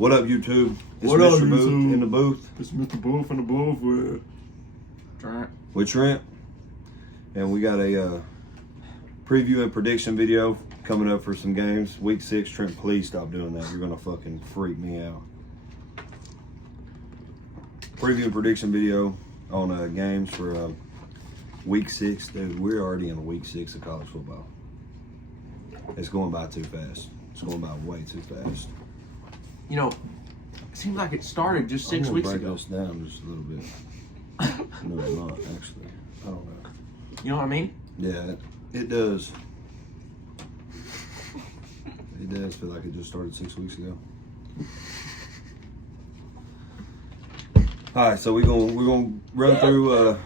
What up, YouTube? It's What up, Mr. Booth YouTube? in the booth It's Mr. Booth in the booth with Trent. with Trent, and we got a preview and prediction video coming up for some games. Week 6. Trent, please stop doing that. You're gonna fucking freak me out. Preview and prediction video on games for Week 6. Dude, we're already in Week 6 of college football. It's going by too fast. It's going by way too fast. You know, it seems like it started just 6 weeks break ago. this down just a little bit. No, it's not actually. I don't know. You know what I mean? Yeah, it does. It does feel like it just started 6 weeks ago. All right, so we're gonna run through.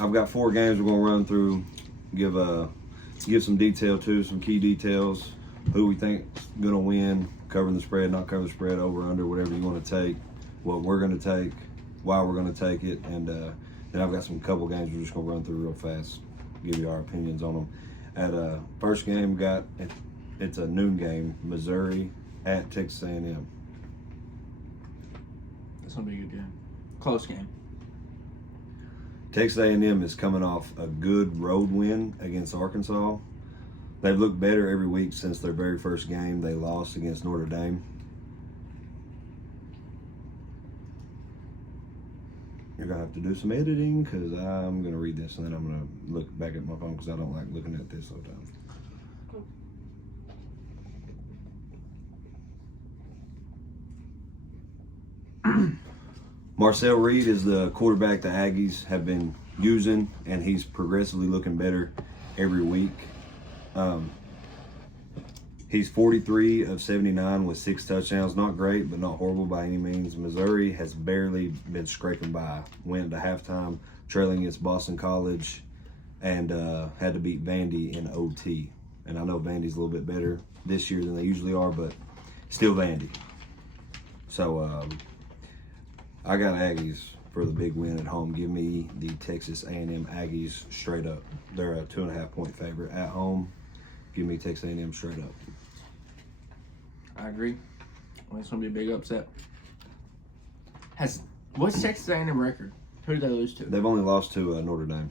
I've got 4 games. We're gonna run through, give some detail to some key details. Who we think is gonna win, covering the spread, not covering the spread, over under, whatever you want to take. What we're gonna take, why we're gonna take it, and then I've got some couple games we're just gonna run through real fast, give you our opinions on them. At first game, it's a noon game, Missouri at Texas A&M. That's gonna be a good game. Close game. Texas A&M is coming off a good road win against Arkansas. They've looked better every week since their very first game. They lost against Notre Dame. You're going to have to do some editing because I'm going to read this and then I'm going to look back at my phone because I don't like looking at this all the time. Marcel Reed is the quarterback the Aggies have been using, and he's progressively looking better every week. He's 43 of 79 with 6 touchdowns. Not great, but not horrible by any means. Missouri has barely been scraping by. Went to halftime trailing against Boston College and had to beat Vandy in OT. And I know Vandy's a little bit better this year than they usually are, but still Vandy. So I got Aggies for the big win at home. Give me the Texas A&M Aggies straight up. They're a 2.5-point favorite at home. Give me Texas A&M straight up. I agree. Well, it's gonna be a big upset. What's Texas A&M record? Who did they lose to? They've only lost to Notre Dame,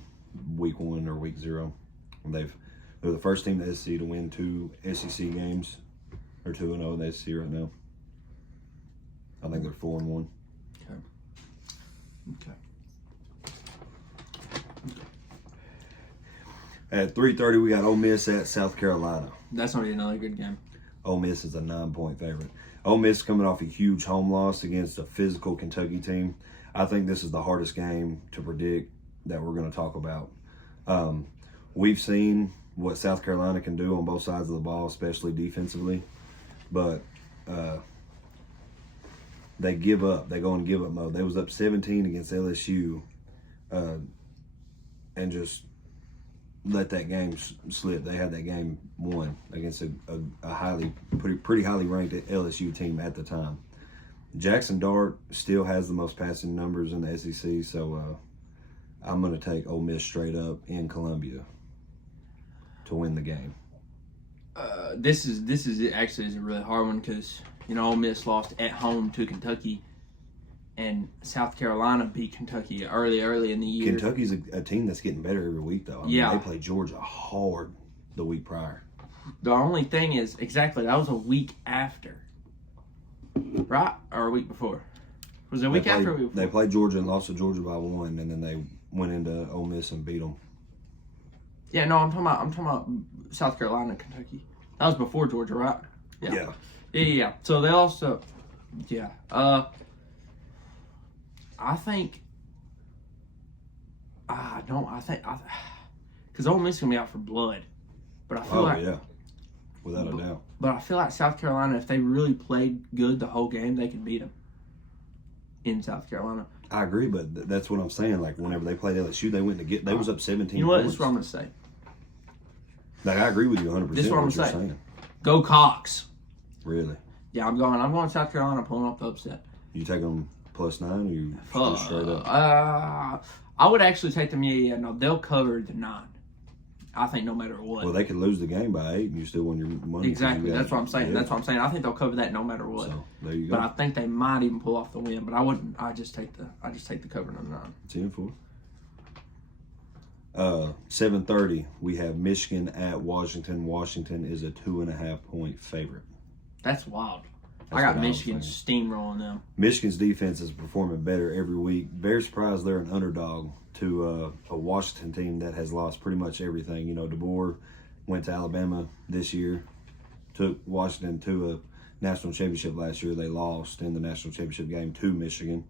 week 1 or week 0. They're the first team in the SEC to win 2 SEC games, or 2-0 in the SEC right now. I think they're 4-1. Okay. At 3:30, we got Ole Miss at South Carolina. That's gonna be another good game. Ole Miss is a 9-point favorite. Ole Miss coming off a huge home loss against a physical Kentucky team. I think this is the hardest game to predict that we're going to talk about. We've seen what South Carolina can do on both sides of the ball, especially defensively. But they give up. They go in give up mode. They was up 17 against LSU and just let that game slip. They had that game won against a pretty highly ranked LSU team at the time. Jackson Dart still has the most passing numbers in the SEC, so I'm going to take Ole Miss straight up in Columbia to win the game. This is actually a really hard one because Ole Miss lost at home to Kentucky, and South Carolina beat Kentucky early in the year. Kentucky's a team that's getting better every week, though. I mean, they played Georgia hard the week prior. The only thing is, exactly, that was a week after, right? Or a week before? Was it a week after or a week before? They played Georgia and lost to Georgia by 1, and then they went into Ole Miss and beat them. Yeah, no, I'm talking about South Carolina and Kentucky. That was before Georgia, right? Yeah. So they also, I think, because Ole Miss is gonna be out for blood, but I feel without a doubt. But I feel like South Carolina, if they really played good the whole game, they could beat them in South Carolina. I agree, but that's what I'm saying. Like whenever they played LSU, they was up 17. You know what? Points. This is what I'm gonna say. Like I agree with you 100%. This is what I'm saying. Go Cox. Really? Yeah, I'm going South Carolina, pulling off the upset. You take them +9, or you just straight up? I would actually take them. Yeah. No, they'll cover the 9. I think no matter what. Well, they could lose the game by 8 and you still win your money. Exactly. You got- That's what I'm saying. yeah. That's what I'm saying. I think they'll cover that no matter what. So there you But go. I think they might even pull off the win. But I wouldn't. I just take the cover on 9. 10-4. 7:30. We have Michigan at Washington. Washington is a 2.5-point favorite. That's wild. That's I what got was Michigan thinking. steamrolling them. Michigan's defense is performing better every week. Very surprised they're an underdog to a Washington team that has lost pretty much everything. You know, DeBoer went to Alabama this year, took Washington to a national championship last year. They lost in the national championship game to Michigan.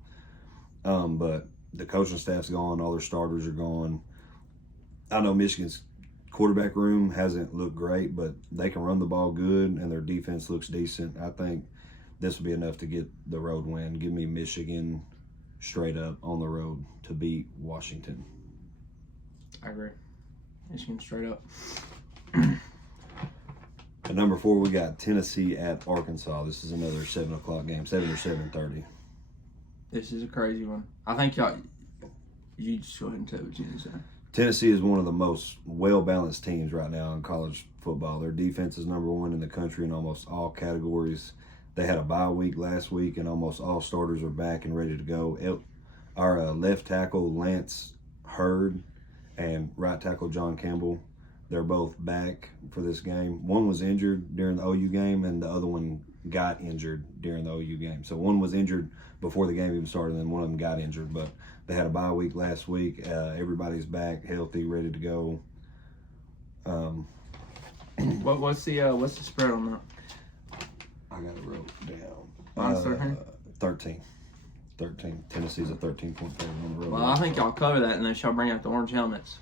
But the coaching staff's gone. All their starters are gone. I know Michigan's quarterback room hasn't looked great, but they can run the ball good, and their defense looks decent. I think this will be enough to get the road win. Give me Michigan straight up on the road to beat Washington. I agree. Michigan straight up. At number 4, we got Tennessee at Arkansas. This is another 7 o'clock game, 7 or 7:30. This is a crazy one. I think y'all. You just go ahead and tell what you need to say. Tennessee is one of the most well-balanced teams right now in college football. Their defense is number 1 in the country in almost all categories. They had a bye week last week, and almost all starters are back and ready to go. Our left tackle, Lance Hurd, and right tackle, John Campbell, they're both back for this game. One was injured during the OU game, and the other one got injured during the OU game. So one was injured before the game even started, and then one of them got injured. But they had a bye week last week. Everybody's back, healthy, ready to go. What's the spread on that? I got it wrote down. Mine's 13? 13. 13. Tennessee's a 13-point favorite on the road. Well, I think y'all cover that unless y'all bring out the orange helmets.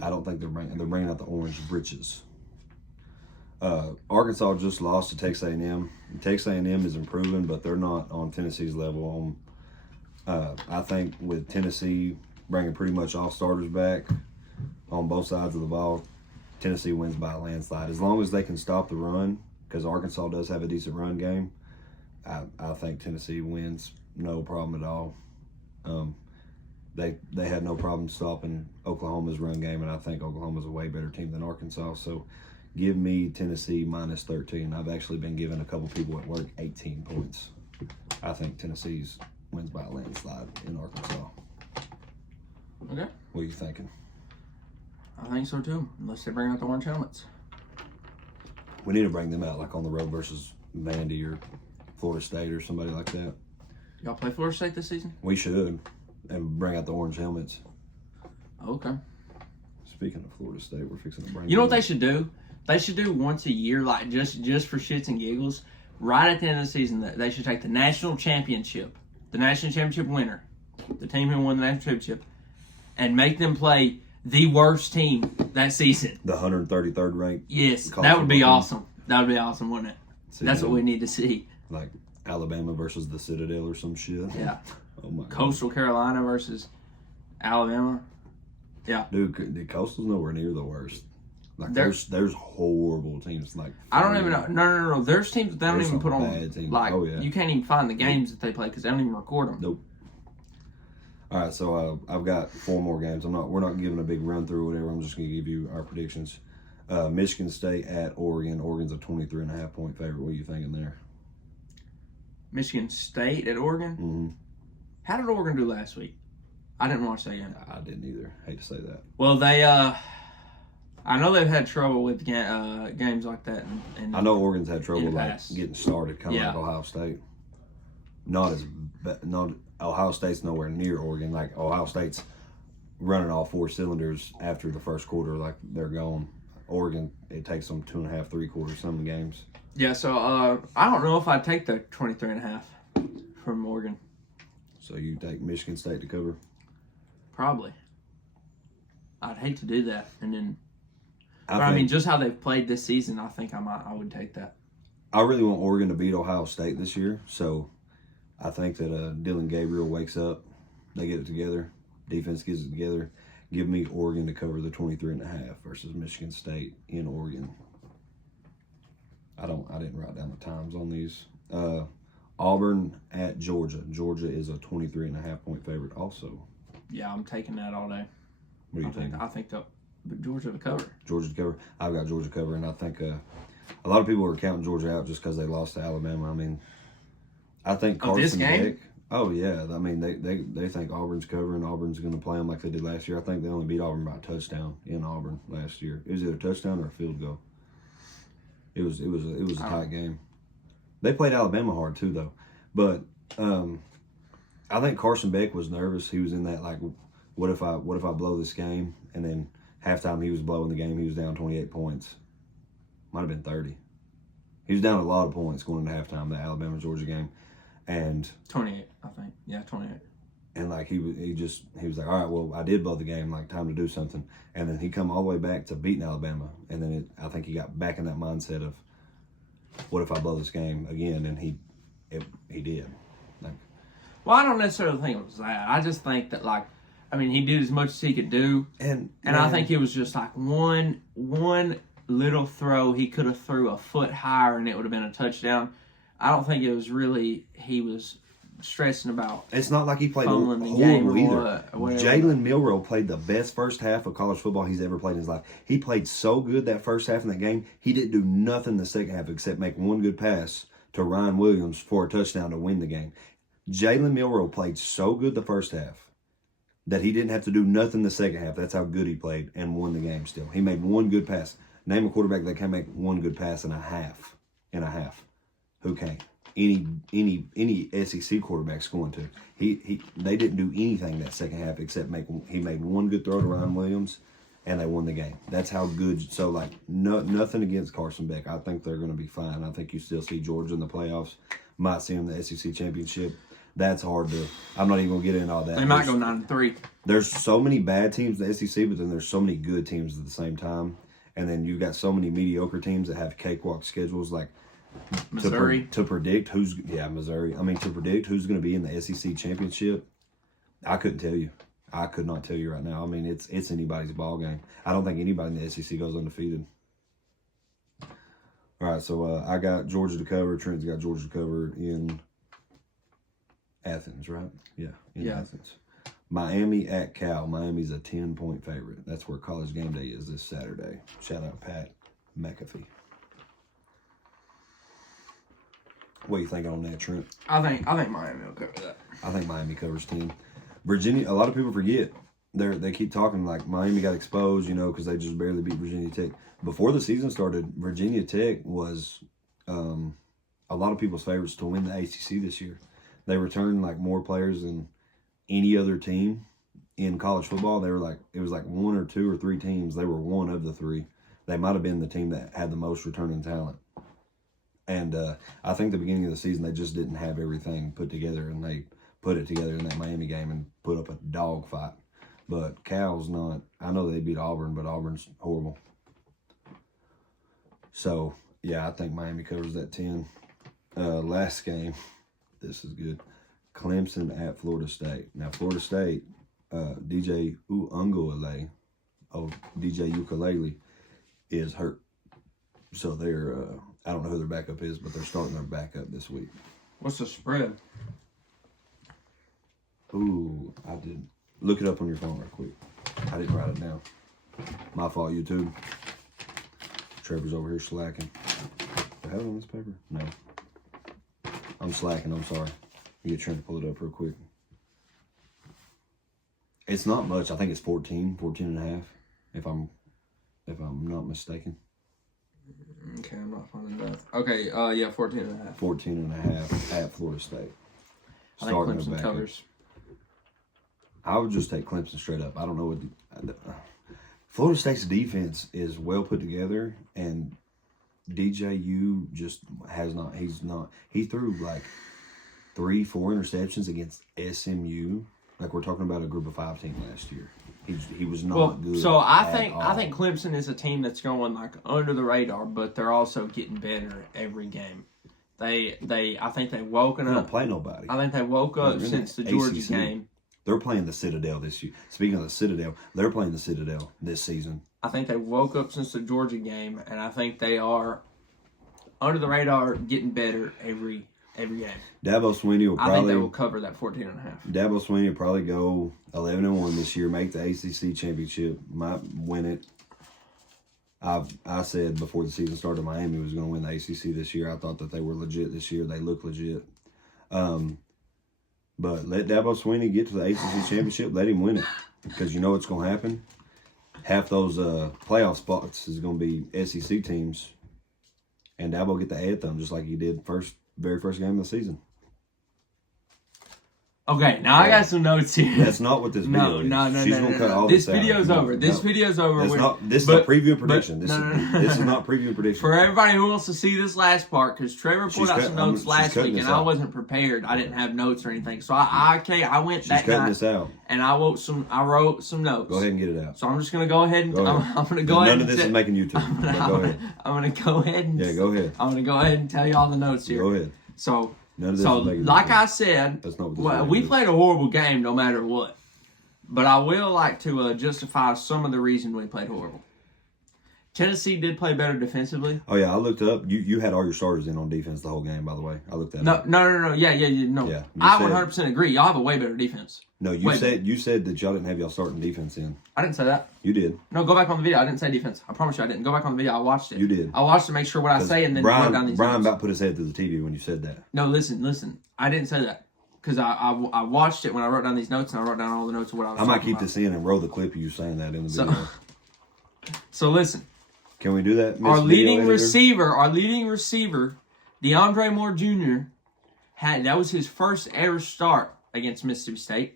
I don't think they're bringing out the orange breeches. Arkansas just lost to Texas A&M. Texas A&M is improving, but they're not on Tennessee's level. I think with Tennessee bringing pretty much all starters back on both sides of the ball, Tennessee wins by a landslide. As long as they can stop the run, because Arkansas does have a decent run game, I think Tennessee wins, no problem at all. They had no problem stopping Oklahoma's run game, and I think Oklahoma's a way better team than Arkansas. So give me Tennessee minus 13. I've actually been giving a couple people at work 18 points. I think Tennessee's wins by a landslide in Arkansas. Okay. What are you thinking? I think so too, unless they bring out the orange helmets. We need to bring them out like on the road versus Vandy or Florida State or somebody like that. Y'all play Florida State this season? We should, and bring out the orange helmets. Okay. Speaking of Florida State, we're fixing to bring. You know what they should do? They should do once a year, like just for shits and giggles. Right at the end of the season, they should take the national championship winner, the team who won the national championship, and make them play the worst team that season. The 133rd ranked. Yes, College that would be football team. awesome. That would be awesome, wouldn't it? See, That's what we need to see. Like Alabama versus the Citadel or some shit. Yeah. Oh my God. Coastal Carolina versus Alabama. Dude, Coastal's nowhere near the worst. Like They're- there's horrible teams. Like I don't even know. No. There's teams that they don't There's even put some on. bad teams. Like, Oh, yeah. you can't even find the games that they play because they don't even record them. Nope. All right, so I've got 4 more games. We're not giving a big run through or whatever. I'm just going to give you our predictions. Michigan State at Oregon. Oregon's a 23.5-point favorite. What are you thinking there? Michigan State at Oregon. Mm-hmm. How did Oregon do last week? I didn't watch that game. I didn't either. Hate to say that. Well, they. I know they've had trouble with games like that. And I know Oregon's had trouble In the like past. getting started, kind of Yeah. like Ohio State. Not Ohio State's nowhere near Oregon. Like Ohio State's running all 4 cylinders after the first quarter, like they're gone. Oregon, it takes them 2.5, 3 quarters some games. Yeah, so I don't know if I'd take the 23.5 from Oregon. So you take Michigan State to cover. Probably. I'd hate to do that, and then. But I I mean, just how they've played this season, I think I would take that. I really want Oregon to beat Ohio State this year. So I think that Dylan Gabriel wakes up, they get it together, defense gets it together. Give me Oregon to cover the 23.5 versus Michigan State in Oregon. I didn't write down the times on these. Auburn at Georgia. Georgia is a 23.5-point favorite also. Yeah, I'm taking that all day. What do you think? I think But Georgia to cover. Georgia to cover. I've got Georgia cover, and I think a lot of people are counting Georgia out just because they lost to Alabama. I mean, I think Of this Carson game? Beck. Oh yeah, I mean they think Auburn's covering. Auburn's going to play them like they did last year. I think they only beat Auburn by a touchdown in Auburn last year. It was either a touchdown or a field goal. It was a tight game. They played Alabama hard too though, but I think Carson Beck was nervous. He was in that like, what if I blow this game? And then halftime he was blowing the game. He was down 28 points. Might have been 30. He was down a lot of points going into halftime, the Alabama Georgia game. And 28, I think. Yeah, 28. And like he was like, all right, well, I did blow the game, like time to do something. And then he come all the way back to beating Alabama. And then I think he got back in that mindset of, what if I blow this game again? And he did. Like, Well, I don't necessarily think it was that. I just think that he did as much as he could do. and I think it was just like one little throw he could have threw a foot higher and it would have been a touchdown. I don't think it was really he was stressing about. It's not like he played fumbling the horrible game either. or whatever. Jalen Milroe played the best first half of college football he's ever played in his life. He played so good that first half in that game. He didn't do nothing the second half except make one good pass to Ryan Williams for a touchdown to win the game. Jalen Milroe played so good the first half that he didn't have to do nothing the second half. That's how good he played and won the game still. He made one good pass. Name a quarterback that can make one good pass in a half. Who can't? Any SEC quarterback's going to. They didn't do anything that second half except he made one good throw to Ryan Williams, and they won the game. That's how good. So like nothing against Carson Beck. I think they're going to be fine. I think you still see Georgia in the playoffs. Might see them in the SEC championship. That's hard to. I'm not even going to get into all that. They might go 9-3. There's so many bad teams in the SEC, but then there's so many good teams at the same time. And then you've got so many mediocre teams that have cakewalk schedules, like Missouri. to predict Missouri. I mean, to predict who's going to be in the SEC championship, I couldn't tell you. I could not tell you right now. I mean, it's anybody's ball game. I don't think anybody in the SEC goes undefeated. All right, so I got Georgia to cover. Trent's got Georgia to cover in Athens, right? Yeah, in Athens. Miami at Cal. Miami's a 10-point favorite. That's where College Game Day is this Saturday. Shout out Pat McAfee. What are you thinking on that, Trent? I think Miami will cover that. I think Miami covers 10. Virginia, a lot of people forget. They keep talking like Miami got exposed, because they just barely beat Virginia Tech. Before the season started, Virginia Tech was a lot of people's favorites to win the ACC this year. They returned like more players than any other team in college football. It was like one or two or three teams. They were one of the three. They might have been the team that had the most returning talent. And I think the beginning of the season, they just didn't have everything put together, and they put it together in that Miami game and put up a dog fight. But Cal's not. I know they beat Auburn, but Auburn's horrible. So, yeah, I think Miami covers that 10. Last game, this is good. Clemson at Florida State. Now, Florida State, DJ Uiagalelei, DJ Ukulele, is hurt. So they're, I don't know who their backup is, but they're starting their backup this week. What's the spread? Ooh, I did. Look it up on your phone real quick. I didn't write it down. My fault, YouTube. Trevor's over here slacking. Do I have it on this paper? No. I'm slacking, I'm sorry. You get Trent to pull it up real quick. It's not much. I think it's 14 and a half, if I'm not mistaken. Okay, I'm not finding that. Okay, yeah, 14 and a half. 14 and a half at Florida State. I think Clemson covers. I would just take Clemson straight up. I don't know what Florida State's defense is well put together, and DJU just has not. He threw like 3-4 interceptions against SMU. Like we're talking about a group of 5 team last year. He was not good. So I think Clemson is a team that's going like under the radar, but they're also getting better every game. I think they've woken They up. don't play nobody. I think they woke up since the Georgia ACC. game. They're playing the Citadel this year. Speaking of the Citadel, they're playing the Citadel this season. I think they woke up since the Georgia game, and I think they are under the radar, getting better every every game. Dabo Swinney will I think they probably will cover that 14.5. Dabo Swinney will probably go 11-1 this year, make the ACC championship, might win it. I said before the season started, Miami was going to win the ACC this year. I thought that they were legit this year. They look legit. But let Dabo Swinney get to the ACC championship. Let him win it, because you know what's going to happen. Half those playoff spots is going to be SEC teams, and Dabo get the anthem just like he did very first game of the season. Okay, now I got some notes here. That's not what this video is. No. She's gonna cut all this this out. video's over. This video's over. This is a preview and prediction. This no. is not preview and prediction. For everybody who wants to see this last part, because Trevor pulled out some notes last week, and I out. wasn't prepared. I didn't have notes or anything, so I went She's that cutting night this out. and I wrote some notes. Go ahead and get it out. So I'm just gonna go ahead and Go ahead. I'm gonna go ahead. None of this is making YouTube. But go ahead. I'm gonna go ahead and Go ahead. I'm gonna go ahead and tell you all the notes here. Go ahead. So. None of this So, is making like YouTube. I said, That's not what this well, video we is. played a horrible game no matter what. But I will like to justify some of the reason we played horrible. Tennessee did play better defensively. Oh yeah, I looked up. You had all your starters in on defense the whole game. By the way, I looked at No. it. Yeah. No. Yeah, you I said- 100% agree. Y'all have a way better defense. No, you said that y'all didn't have y'all starting defense in. I didn't say that. You did. No, go back on the video. I didn't say defense. I promise you I didn't. Go back on the video. I watched it. You did. I watched to make sure what I say and then wrote down these Brian notes. about put his head through the TV when you said that. No, listen. I didn't say that. Because I watched it when I wrote down these notes and I wrote down all the notes of what I was I might talking keep about. this in and roll the clip of you saying that in the video. So listen. Can we do that? Our Miss leading Video Editor? receiver, DeAndre Moore Jr., that was his first ever start against Mississippi State.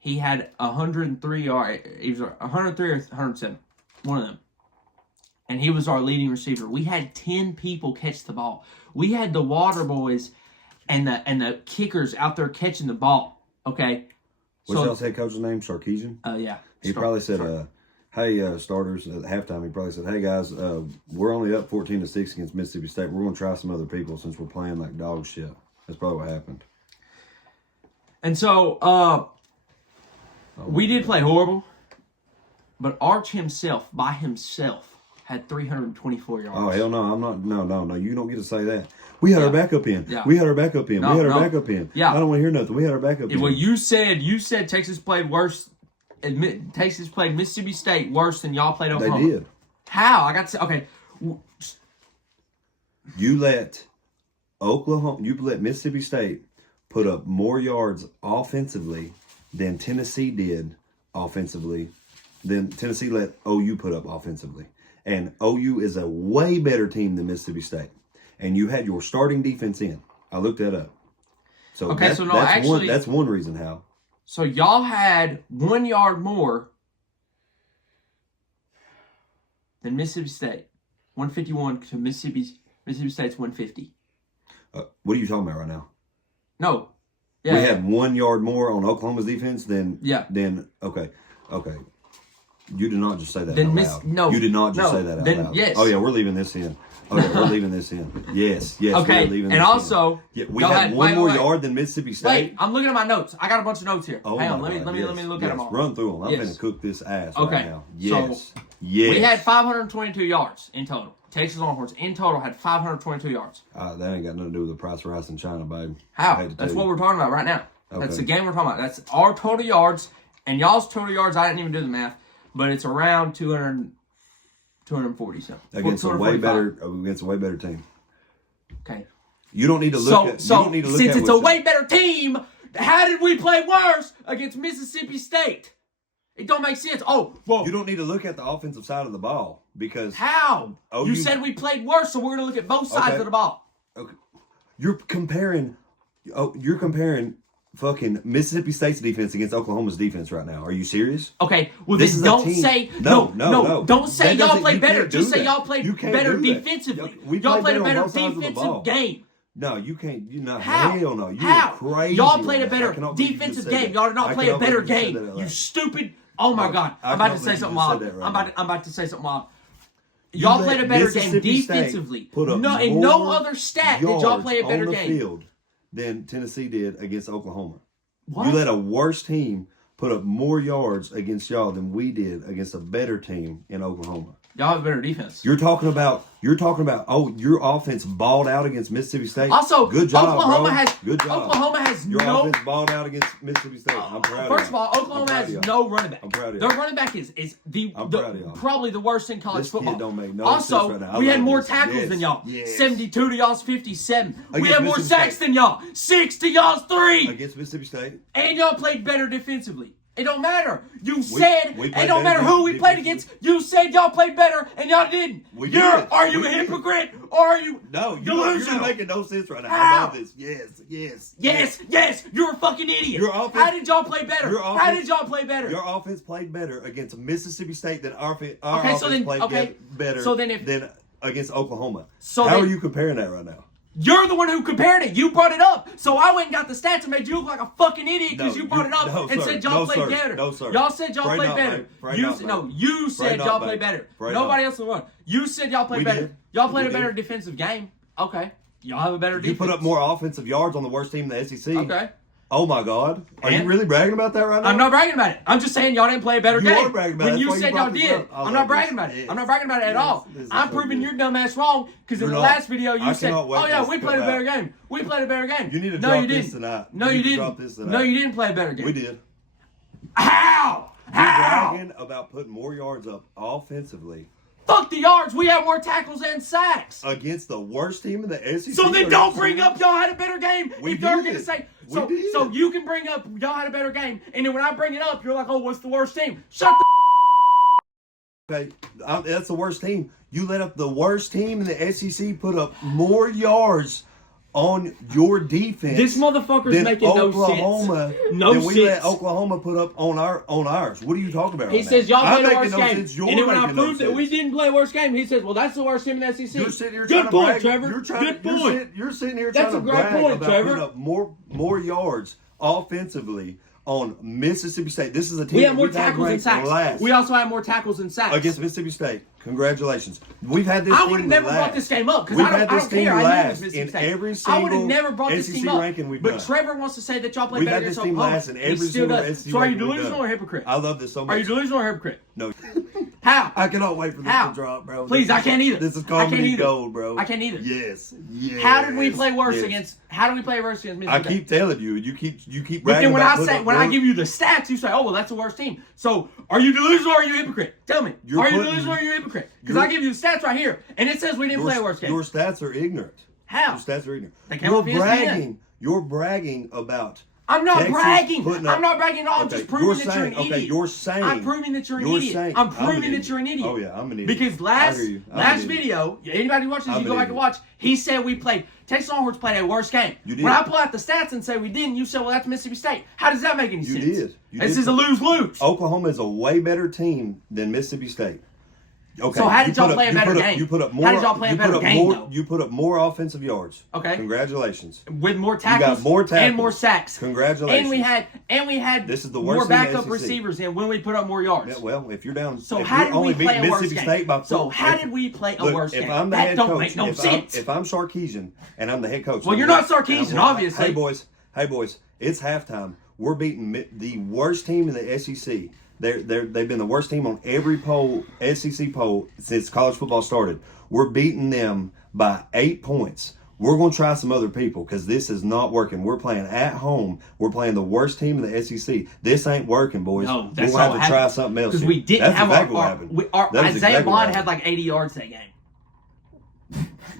He had 103 yards. He was 103 or 107, one of them. And he was our leading receiver. We had 10 people catch the ball. We had the water boys and the kickers out there catching the ball. Okay. What's y'all's head coach's name? Sarkisian? Yeah. He probably said, hey, starters, at halftime, he probably said, hey, guys, we're only up 14-6 against Mississippi State. We're going to try some other people since we're playing like dog shit. That's probably what happened. And so, we did play horrible, but Arch himself, by himself, had 324 yards. Oh, hell no. I'm not. No. You don't get to say that. We had our backup in. Yeah. We had our backup in. No, we had our no. backup in. Yeah. I don't want to hear nothing. We had our backup in. Well, you said Texas played worse. Texas played Mississippi State worse than y'all played They Oklahoma. did. How? I got to say, okay. You let Mississippi State put up more yards offensively than Tennessee did offensively. Than Tennessee let OU put up offensively. And OU is a way better team than Mississippi State. And you had your starting defense in. I looked that up. So Okay, that's, so no, that's actually- that's one reason how. So y'all had 1 yard more than Mississippi State. 151 to Mississippi State's 150. What are you talking about right now? No. Yeah. We had 1 yard more on Oklahoma's defense than okay. You did not just say that out loud. No. You did not just No. say that out Then, loud. yes. Oh yeah, we're leaving this in. Oh yeah, we're leaving this in. Yes. Okay, we're leaving and this also, in. Yeah, we y'all had had- one wait, more wait. yard than Mississippi State. Wait, I'm looking at my notes. I got a bunch of notes here. Oh Hang on, my let me God, look at them all. Run through them. I'm Yes. going to cook this ass Okay, right now. Yes. so yes. We had 522 yards in total. Texas Longhorns in total had 522 yards. That ain't got nothing to do with the price of rice in China, babe. I How? hate to That's tell what you. we're talking about right now. That's Okay. the game we're talking about. That's our total yards and y'all's total yards. I didn't even do the math, but it's around 240 something. against a way better team. Okay. You don't need to look So, at. You so don't need to look since at it's a what's- way better team, how did we play worse against Mississippi State? It don't make sense. Oh, well, You don't need to look at the offensive side of the ball because how? Oh, you you- said we played worse, so we're going to look at both sides Okay. of the ball. you're comparing. You're comparing fucking Mississippi State's defense against Oklahoma's defense right now. Are you serious? Okay, well This then is a don't team. say No. Don't say That y'all doesn't- play you better. can't Just do say that. y'all played You can't better do that. defensively. We Y'all played played a better on better both sides of the defensive ball. game. No, you can't. You not. How? Hell no. You How? are crazy. Y'all right played a now. I better cannot believe you just defensive said game. that. Y'all did not I play a cannot better believe you said game. that out You loud. stupid. Oh my No, God. I I'm about to cannot say believe something you just wild. said that right I'm now. about to say something wild. You Y'all let played a better game Mississippi State defensively. put up No, in no more other stat did y'all play a yards better on the game. field than Tennessee did against Oklahoma. What? You let a worse team put up more yards against y'all than we did against a better team in Oklahoma. Y'all have a better defense. You're talking about. Oh, your offense balled out against Mississippi State. Also, good job, Oklahoma bro. has Good job. Oklahoma has Your no. offense balled out against Mississippi State. I'm proud First of of y'all. all, Oklahoma has no running back. I'm proud of Their y'all. running back is I'm proud of y'all. probably the worst in college This football. kid don't make no Also, sense right now. I we had love more this. tackles Yes. than y'all. Yes. 72 to y'all's 57. We Against had more Mississippi sacks State. than y'all. 6 to y'all's 3. Against Mississippi State. And y'all played better defensively. It don't matter. You said we it played don't matter better who we played defensively. against. You said y'all played better and y'all didn't. We did. Are you We a did. hypocrite or are you No, you're delusional? not making no sense right now. How? I love this. Yes. Yes, you're a fucking idiot. Your offense- How did y'all play better? your How offense- did y'all play better? Your offense played better against Mississippi State than our Okay, offense so then- played okay, better so then if- than against Oklahoma. So how then- are you comparing that right now? You're the one who compared it. You brought it up. So I went and got the stats and made you look like a fucking idiot because No, you brought it up no, and sir. said y'all No, played sir. better. No, sir. Y'all said y'all Afraid played not, better. babe. Afraid You not, s- babe. no, you said Afraid y'all not, played babe. better. Afraid Nobody not. else won. You said y'all played We better. did. Y'all played We a better did. defensive game. Okay. Y'all have a better You defense. put up more offensive yards on the worst team in the SEC. Okay. Oh my God. Are And? you really bragging about that right now? I'm not bragging about it. I'm just saying y'all didn't play a better You game. are bragging about it. When That's you why you said brought y'all this did, up. I I'm love not bragging this. about it. Yes. I'm not bragging about it at Yes. all. This is I'm so proving good. your dumb ass wrong because in You're the not. last video you I said, cannot wait "Oh for yeah, this we to played a come better out. game. We played a better game." You need to no, drop you this didn't. tonight. No, You you need to didn't. drop this tonight. No, you didn't play a better game. We did. How? You're How? bragging about putting more yards up offensively Fuck the yards. We have more tackles and sacks. against the worst team in the SEC. So then Are don't you bring serious? up y'all had a better game We if you're did. going to say We so. did. So you can bring up y'all had a better game, and then when I bring it up, you're like, "Oh, what's the worst team?" Shut the. Okay, that's the worst team. You let up the worst team in the SEC put up more yards on your defense. This motherfucker's than making no Oklahoma, sense. No than we let sense. Oklahoma put up on ours. What are you talking about? He right says now? y'all I'm played the making worst no game, sense. You're and then when I making no proved that we sense. didn't play a worst game, he says, "Well, that's the worst team in the SEC." You're sitting here Good trying point, to brag. Trevor. You're trying, Good you're point. You're sitting here That's trying a to great brag point, about Trevor. putting up more yards offensively on Mississippi State. This is a team We have more we've had tackles and ranked sacks. last We also have more tackles and sacks. against Mississippi State. Congratulations. We've had this I team would have never last. brought this game up because We've I don't, had I this don't team care. I knew it was last Mississippi in State. every I would have single never brought this SEC team up. ranking we've But done. Trevor wants to say that y'all played We've better had against this team Oklahoma. last in He every still single does. SEC So are you ranking we've delusional done. or hypocrite? I love this so much. Are you delusional or hypocrite? No. How? I cannot wait for this How? to drop, bro. Please, This I is- can't either. This is I can't comedy either. gold, bro. I can't either. Yes. How did we play worse yes. against? How did we play worse against I Mississippi? keep telling you. You keep. But then bragging when about I putting say up when I more- give you the stats, you say, "Oh well, that's the worst team." So are you delusional or are you a hypocrite? Tell me. You're Are you putting- delusional or are you a hypocrite? Because you're- I give you the stats right here, and it says we didn't play a worse game. Your stats are ignorant. How? Your stats are ignorant. They came You're off ESPN. bragging. You're bragging about. I'm not Texas bragging. putting I'm up- not bragging at all. I'm Okay, just proving you're that you're saying- an idiot. okay, you're saying- I'm proving that you're an You're idiot. saying- I'm I'm proving an that idiot. you're an idiot. Oh, yeah, I'm an idiot. Because I last hear you. I'm an last idiot. video, anybody who watches, I'm you an go back and idiot. watch. He said we played Texas Longhorns played a worse game. You did. When I pull out the stats and say we didn't, you say, well, that's Mississippi State. How does that make any You sense? did. You This did. is a lose-lose. Oklahoma is a way better team than Mississippi State. Okay. So how you did y'all put up- play a you better put up- game? You put up more. How did y'all play a you better put up game, more, though? You put up more offensive yards. Okay. Congratulations. With more You tackles, got more tackles and more sacks. Congratulations. And we had This is the more worst in the backup SEC. receivers in when we put up more yards. Yeah, well, if you're down, So if how you're did only we play beating a worse Mississippi game? State by So four- how if- did we play a Look, worse if game? I'm the That head don't coach, make no if sense. if I'm Sarkisian and I'm the head coach, Well, you're not Sarkisian, obviously. Hey boys, it's halftime. We're beating the worst team in the SEC. They've been the worst team on every poll, SEC poll, since college football started. We're beating them by 8 points. We're going to try some other people because this is not working. We're playing at home. We're playing the worst team in the SEC. This ain't working, boys. No, We're that's going to not have to try something else. because here. we didn't That's have exactly what our happened. our That is Isaiah exactly what Bond had happened. like 80 yards that game.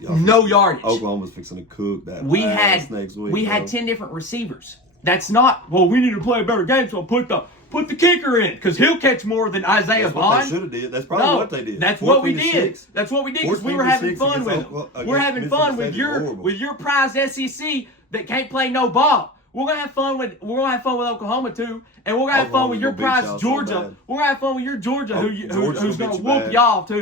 Y'all No fixing- yardage. Oklahoma's fixing to cook that. We ass had next week. we bro. had 10 different receivers. That's not well. We need to play a better game, so put the kicker in because he'll catch more than Isaiah That's what they Bond. should have did. That's probably No, what they did. that's what we 14 to did. 6. That's what we did because we were 14 to having 6 fun with against them. Oklahoma- We're having against fun Mississippi State is horrible. with your prize SEC that can't play no ball. We're gonna have fun with Oklahoma too, and we're gonna have fun with your Oklahoma's prize gonna beat y'all so Georgia. bad. We're gonna have fun with your Georgia, Oh, Georgia who's will gonna beat you whoop bad. y'all too.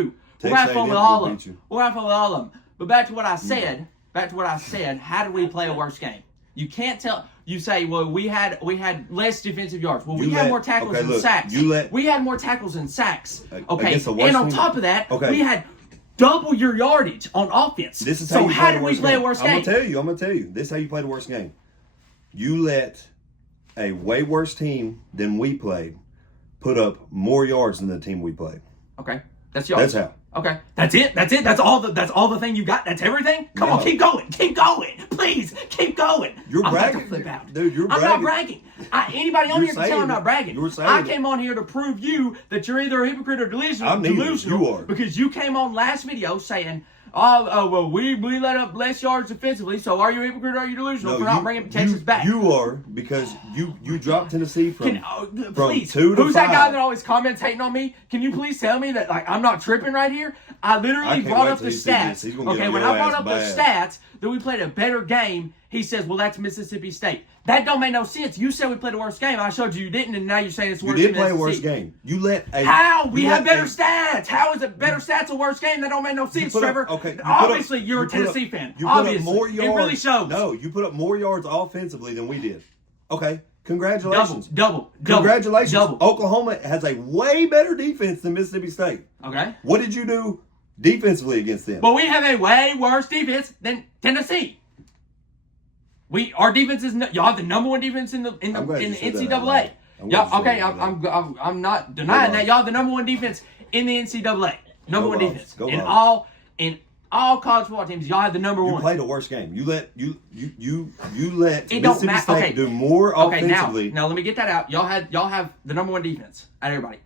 We're gonna have Texas fun with A&M all will of beat them. you. We're gonna have fun with all of them. But back to what I said. How did we play a worse game? You can't tell. You say, well, we had less defensive yards. Well, we You had let- more tackles okay, and look, sacks. you let- We had more tackles and sacks. Okay, against the worst and on team- top of that, Okay. we had double your yardage on offense. This is so you how play did the we worst play game. a worse I'm game? gonna tell you. This is how you play the worst game. You let a way worse team than we played put up more yards than the team we played. Okay, that's yards. That's how. Okay, that's it. That's all the thing you got. That's everything. Come on, keep going, please, keep going. You're I'm about to bragging, flip out. dude. You're I'm bragging. not bragging. Anybody on You're here can tell saying I'm not it. bragging. You're saying I it. came on here to prove you that you're either a hypocrite or delusional. I'm neither. Delusional. You are. Because you came on last video saying, "Oh, well, we let up less yards defensively. So are you a hypocrite or are you delusional for not bringing Texas back?" You are, because you dropped Tennessee from Please, 2 to who's that 5. guy that always comments hating on me? Can you please tell me that like I'm not tripping right here? I literally I can't brought wait up till the he sees this. stats. He's gonna get Okay, on when your I brought ass up bad. the stats that we played a better game, he says, "Well, that's Mississippi State." That don't make no sense. You said we played a worse game. I showed you didn't, and now you're saying it's You worse. did than play a worse Mississippi. game. You let a How? We you have let better stats. How is it better stats a worse game? That don't make no sense, put up- Trevor. okay, you put Obviously, up- you're a you put up- Tennessee fan. You put Obviously, up more yards. it really shows. No, you put up more yards offensively than we did. Okay, congratulations. Double. Congratulations. Double. Oklahoma has a way better defense than Mississippi State. Okay. What did you do defensively against them? But we have a way worse defense than Tennessee. Our defense is y'all have the number one defense in the I'm glad you said that out NCAA. loud. I'm glad Y'all, you said okay, that out loud. I'm not denying that y'all have the number one defense in the NCAA. Number Go one Vols. defense Go in Vols. all college football teams. Y'all have the number You one. played a worse game. You let It don't Mississippi matter. State Okay. do more Okay, offensively. now let me get that out. Y'all have the number one defense out of everybody.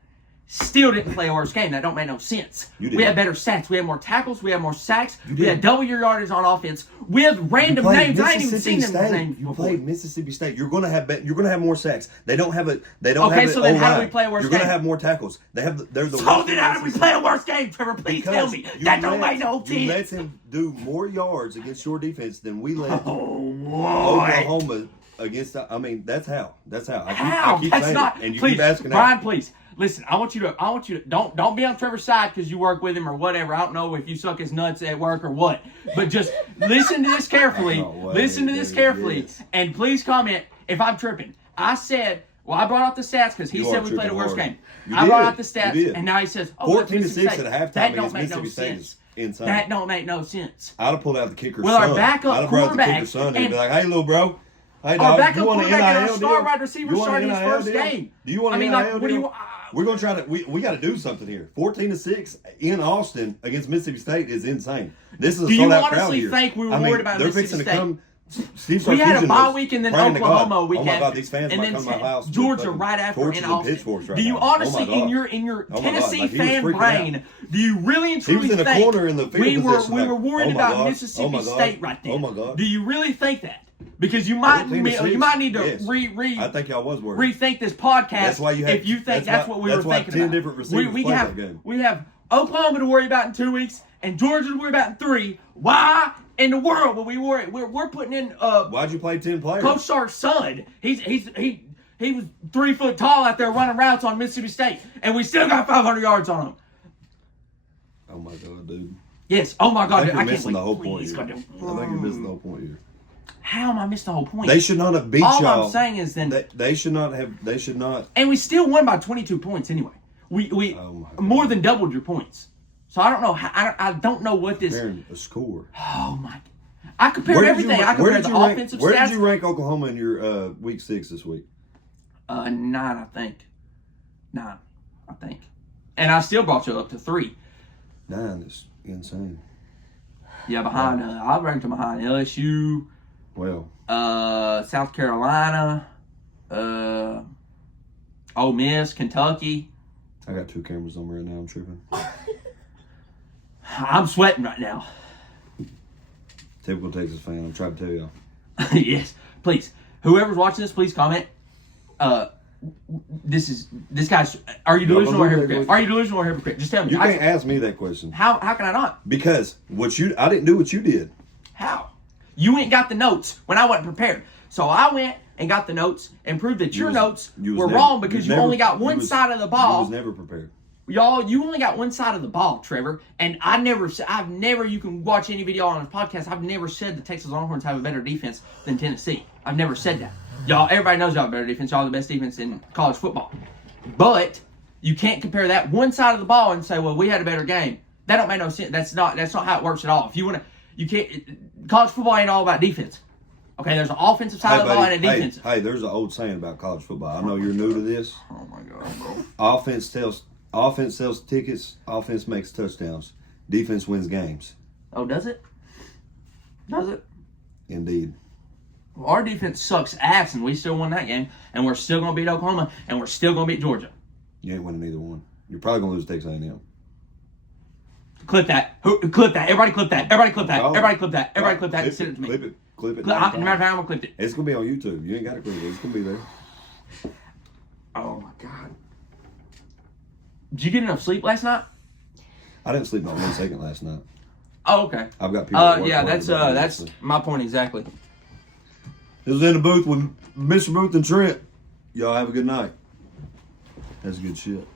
Still didn't play a worse game. That don't make no sense. You did. We had better stats. We had more tackles. We had more sacks. You We did. had double your yardage on offense. We have random played names. I ain't even Mississippi seen them State. names You before. played Mississippi State. You're gonna have more sacks. They don't have a. They don't Okay, have. so then how do O-line. we play a worse You're gonna game? have more tackles. They're the. So worst then how do we defense. play a worse game, Trevor? Please tell me. You That don't let- make no You let sense. him do more yards against your defense than we let Oh, boy. Oklahoma against. I mean, that's how. That's how. How? I keep That's saying not. it, and you Please, keep asking Brian, that. please. Listen, I want you to don't be on Trevor's side because you work with him or whatever. I don't know if you suck his nuts at work or what, but just listen to this carefully. No way, Listen to this dude, carefully, yes. and please comment if I'm tripping. I said, well, I brought out the stats because he You said are we played a tripping worse hard. game. You I brought did. out the stats, You did. and now he says, oh, 14 to Mississippi 6 State. at halftime That don't against make no Mississippi State sense. is insane. That don't make no sense. I'd have pulled out the kicker's Well, our son. backup I'd have brought out the quarterback kicker's son and and- be like, "Hey, little bro, hey, Our dog, backup you want an quarterback and our NIL star deal? wide receiver You want starting an his NIL first deal? game. Do you want I an mean, NIL like, what do deal? you? We're gonna try to. We got to do something here. 14-6 in Austin against Mississippi State is insane. This is a Do you sold-out crowd honestly here. think we were I mean, worried about they're Mississippi fixing to State? come. Steve We had a Sarkisian bye was week and then praying to God. Oklahoma week Oh my after. God, these fans And might then come to my house. with Georgia fucking right after torches in and Austin. pitchforks right Do you now. honestly, Oh my God. in your Oh my God, Tennessee like he was fan freaking brain, out. do you really and He truly was in the think corner in the field we position, were like, worried oh my about God, Mississippi oh my God, State right there? oh my God. Do you really think that? Because you might 14-6, you might need to yes. I think y'all was worried. rethink this podcast. That's why you had- if you think that's that's why- what we were that's why thinking 10 about. different receivers we played have that game. we have Oklahoma to worry about in 2 weeks and Georgia to worry about in 3. Why in the world would we worry? We're putting in Why'd you play 10 players? Coach Sark's son. He was 3 foot tall out there running routes on Mississippi State, and we still got 500 yards on him. Oh my God, dude. Yes. Oh my I God. think you're can't missing wait. the whole point Please, here. I God, think you're missing the whole point here. How am I missing the whole point? They should not have beat All y'all. I'm saying is then, They should not have. They should not. and we still won by 22 points anyway. We Oh my God. more than doubled your points. So I don't know. I don't know what this. Comparing a score. Oh my! I compared Where did everything. you- I where compared did the you rank- offensive Where stats. did you rank Oklahoma in your week 6 this week? 9, I think. 9, I think. And I still brought you up to 3. 9 is insane. Yeah, behind. I ranked them behind LSU, Well, South Carolina, Ole Miss, Kentucky. I got 2 cameras on me right now. I'm tripping. I'm sweating right now. Typical Texas fan. I'm trying to tell y'all. Yes, please. Whoever's watching this, please comment. This guy's. Are you delusional or hypocrite? Are you delusional or hypocrite? Just tell me. You can't ask me that question How can I not? because I didn't do what you did. How? You ain't got the notes when I wasn't prepared. So I went and got the notes and proved that your notes were wrong because you only got one side of the You ball. was never prepared. Y'all, you only got one side of the ball, Trevor. And I've never, you can watch any video on this podcast, I've never said the Texas Longhorns have a better defense than Tennessee. I've never said that. Y'all, everybody knows y'all have a better defense. Y'all have the best defense in college football. But you can't compare that one side of the ball and say, well, we had a better game. That don't make no sense. That's not how it works at all. If you want to, you can't, college football ain't all about defense. Okay, there's an offensive side of the ball and a defensive. Hey, there's an old saying about college football. I know you're new to this. Oh my God, bro. Offense tells offense sells tickets. Offense makes touchdowns. Defense wins games. Oh, does it? Does it? Indeed. Well, our defense sucks ass, and we still won that game, and we're still going to beat Oklahoma, and we're still going to beat Georgia. You ain't winning either one. You're probably going to lose to Texas A&M. Clip that. Clip that. Everybody clip that. Everybody clip that. Oh. Everybody clip that. Everybody clip that and send it to me. Clip it. No matter how I'm going to clip it. It's going to be on YouTube. You ain't got to clip it. It's going to be there. Oh, my God. Did you get enough sleep last night? I didn't sleep not 1 second last night. Oh, okay. I've got people at work Yeah, worried that's about me, that's so. my point exactly. It was in the booth with Mr. Booth and Trent. Y'all have a good night. That's good shit.